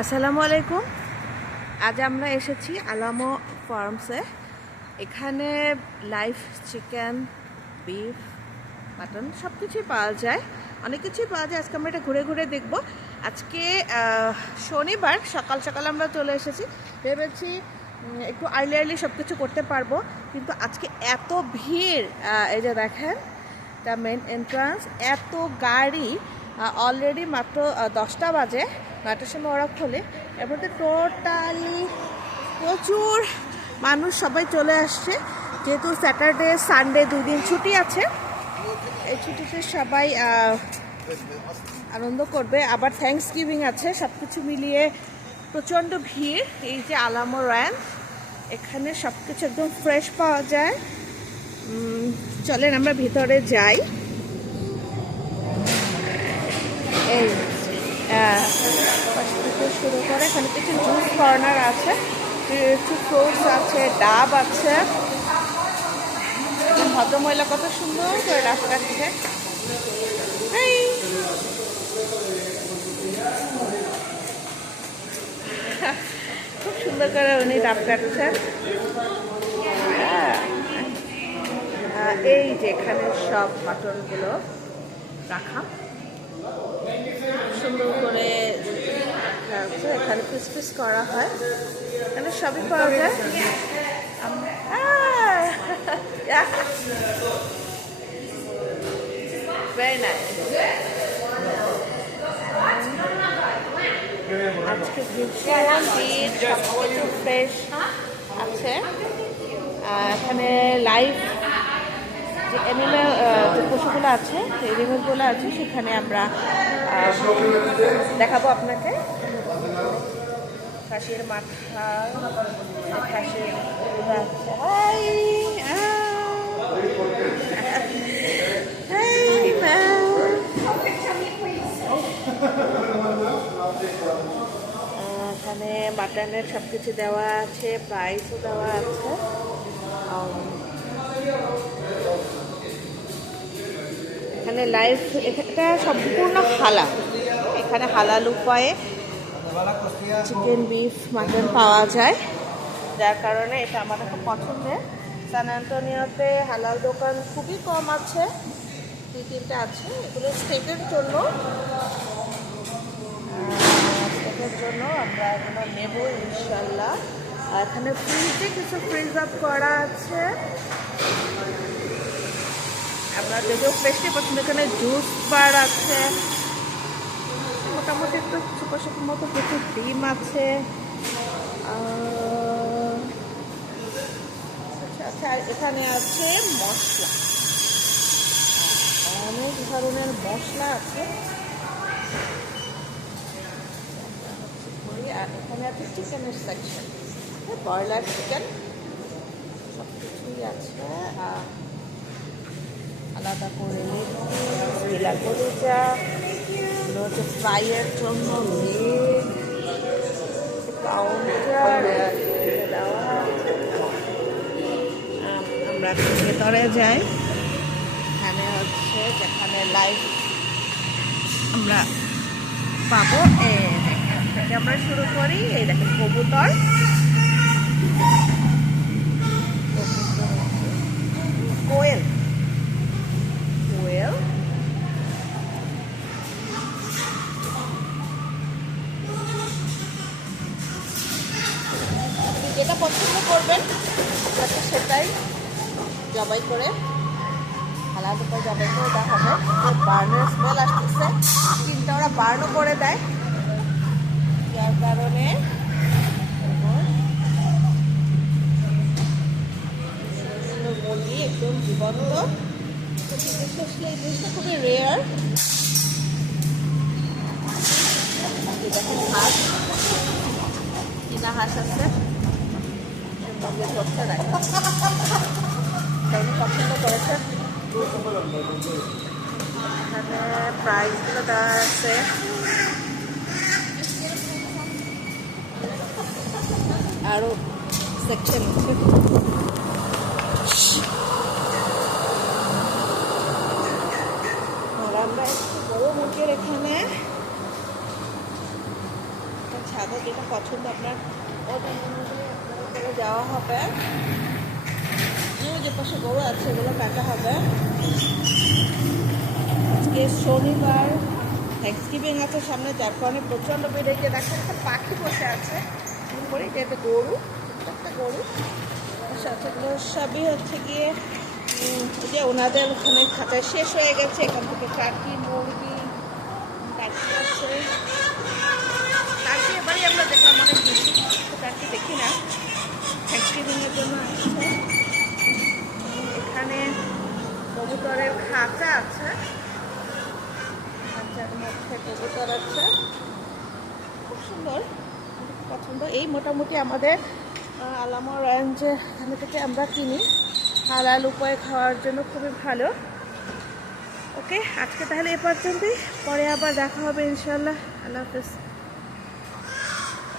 আসসালামু আলাইকুম। আজ আমরা এসেছি আলামো ফার্মসে। এখানে লাইভ চিকেন, বিফ, মাটন সব কিছুই পাওয়া যায়, অনেক কিছুই পাওয়া যায়। আজকে আমরা এটা ঘুরে ঘুরে দেখব। আজকে শনিবার সকাল সকাল আমরা চলে এসেছি, ভেবেছি একটু আর্লি আর্লি সব কিছু করতে পারবো, কিন্তু আজকে এত ভিড়। এই যে দেখেন, দ্য মেন এন্ট্রান্স, এত গাড়ি। অলরেডি মাত্র 10টা বাজে, 9টার সময় ওরা খোলে। এর মধ্যে টোটালি প্রচুর মানুষ, সবাই চলে আসছে। যেহেতু স্যাটারডে সানডে 2 দিন ছুটি আছে, এই ছুটিতে সবাই আনন্দ করবে। আবার থ্যাঙ্কস গিভিং আছে, সব কিছু মিলিয়ে প্রচণ্ড ভিড়। এই যে আলামো রায়ান, এখানে সব কিছু একদম ফ্রেশ পাওয়া যায়। চলেন আমরা ভিতরে যাই। এই থেকে শুরু করে এখানে কিছু জুস কর্নার আছে, কিছু ফ্রুটস আছে, ডাব আছে। ভদ্রমহিলা কত সুন্দর করে ডাব কাটছে। খুব সুন্দর করে উনি ডাব কাটছেন। এই যে এখানে সব মাটনগুলো রাখা সুন্দর করে রাখা আছে। এখানে পিস পিস করা হয়, এখানে সবই পাওয়া যায়। Very nice. আজকে ভীষণ ভিড়, সব কিছু ফ্রেশ আছে। এখানে লাইভ যে অ্যানিমেল, যে পশুগুলো আছে, এনিমেলগুলো আছে, সেখানে আমরা দেখাবো আপনাকে। খাসির মাথা, খাসির এখানে মাটনের সব কিছু দেওয়া আছে, প্রাইসও দেওয়া আছে। এখানে লাইভ, এটা সম্পূর্ণ হালাল। এখানে হালাল উপায়ে চিকেন, বিফ, মাটন পাওয়া যায়, যার কারণে এটা আমাদের খুব পছন্দের। সান অ্যান্টোনিওতে হালাল দোকান খুবই কম আছে, 2-3টা আছে। এগুলো স্টেকের জন্য, আমরা এগুলো নেব ইনশাল্লাহ। এখানে ফ্রিজে কিছু ফ্রিজ আপ করা আছে। আমরা যদিও ফ্রেশলি পছন্দ, এখানে জুস বার আছে, মোটামুটি একটু সুপার শপের মতো প্রচুর ডিম আছে। আচ্ছা, এখানে আছে মশলা, অনেক ধরনের মশলা আছে। আর এখানে আছে চিকেনের সেকশন, ব্রয়লার চিকেন সব কিছুই আছে। আলাদা করে রেলা করে যা হচ্ছে ফ্রাইয়ের জন্য কাউন্টার দেওয়া। আমরা ভেতরে যাই, এখানে হচ্ছে যেখানে লাইভ আমরা পাবো। এখান থেকে আমরা শুরু করি। এই দেখেন কবুতর, কোয়েল, কোয়েল। আপনি যেটা পছন্দ করবেন সেটাই জবাই করে, আলাদা করে জবাই করে দেওয়া হবে। বার্নের স্মেল আসতেছে, কিন্তু ওরা বার্নও করে দেয়, যার কারণে মুরগি একদম জীবন্ত। এই জিনিসটা খুবই রেয়ার। দেখেন হাঁস, চীনা হাঁস আছে, পছন্দ করেছে। এখানে প্রাইসগুলো দেওয়া আছে। আরো সেকশন আছে। আমরা একটু বড় মুরগির এখানে যাদের যেটা পছন্দ আপনার ওটা করে যাওয়া হবে। যে পাশে গরু আছে এগুলো কাটা হবে। আজকে শনিবার, থ্যাঙ্কসগিভিং আছে সামনে, যার কারণে প্রচণ্ড বেড়ে গিয়ে দেখেন একটা পাখি বসে আছে করে, এটা একটা গরু, একটা গরু বসে আছে। এগুলো সবই হচ্ছে গিয়ে যে ওনাদের ওখানে খাঁচায় শেষ হয়ে গেছে, এখান থেকে টার্কি, মুরগি, টার্কি আছে। টার্কি এবারই আমরা দেখলাম অনেক বেশি, টার্কি দেখি না, থ্যাঙ্কসগিভিংয়ের জন্য আসছে। এখানে কবুতরের খাঁচা আছে, খাঁচার মধ্যে কবুতর আছে, খুব সুন্দর, পছন্দ। এই মোটামুটি আমাদের আলামো রেঞ্জে এখান থেকে আমরা কিনি, হালাল উপায়ে খাওয়ার জন্য খুবই ভালো। ওকে, আজকে তাহলে এ পর্যন্তই, পরে আবার দেখা হবে ইনশাল্লাহ। আল্লাহ হাফেজ।